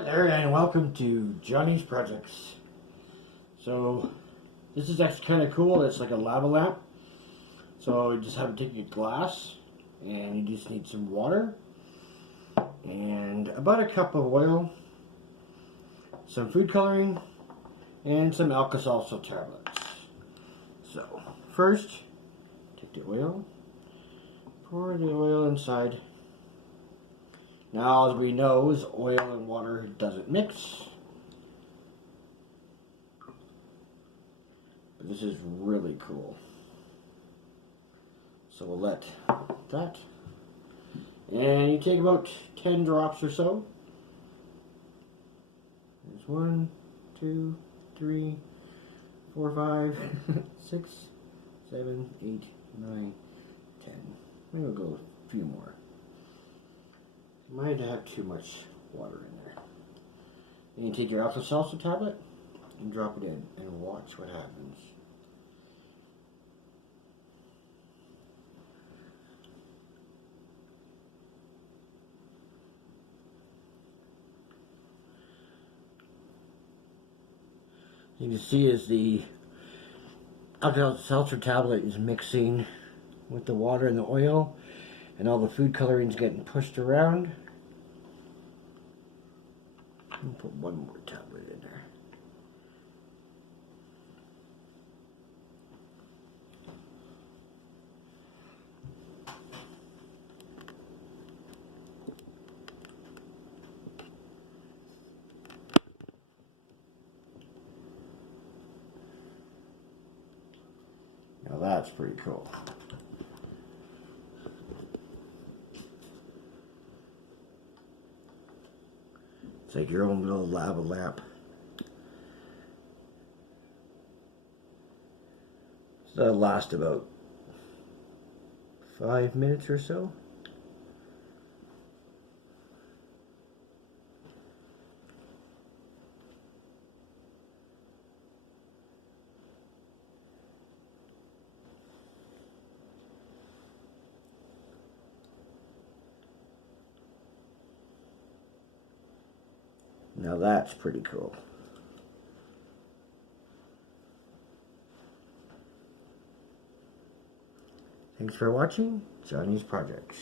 Hi there, and welcome to Johnny's Projects. So this is actually kind of cool. It's like a lava lamp. So you just have to take a glass and you just need some water and about a cup of oil, some food coloring, and some Alka-Seltzer tablets. So first, take the oil, pour the oil inside. Now, as we know, oil and water doesn't mix. But this is really cool. So we'll let that. And you take about 10 drops or so. There's 1, 2, 3, 4, 5, 6, 7, 8, 9, 10. Maybe we'll go a few more. Might have too much water in there. Then you take your Alka-Seltzer tablet and drop it in and watch what happens. You can see as the Alka-Seltzer tablet is mixing with the water and the oil, and all the food coloring is getting pushed around. I'll put one more tablet in there. Now that's pretty cool. It's like your own little lava lamp. So that'll last about 5 minutes or so. Now that's pretty cool. Thanks for watching Johnny's Projects.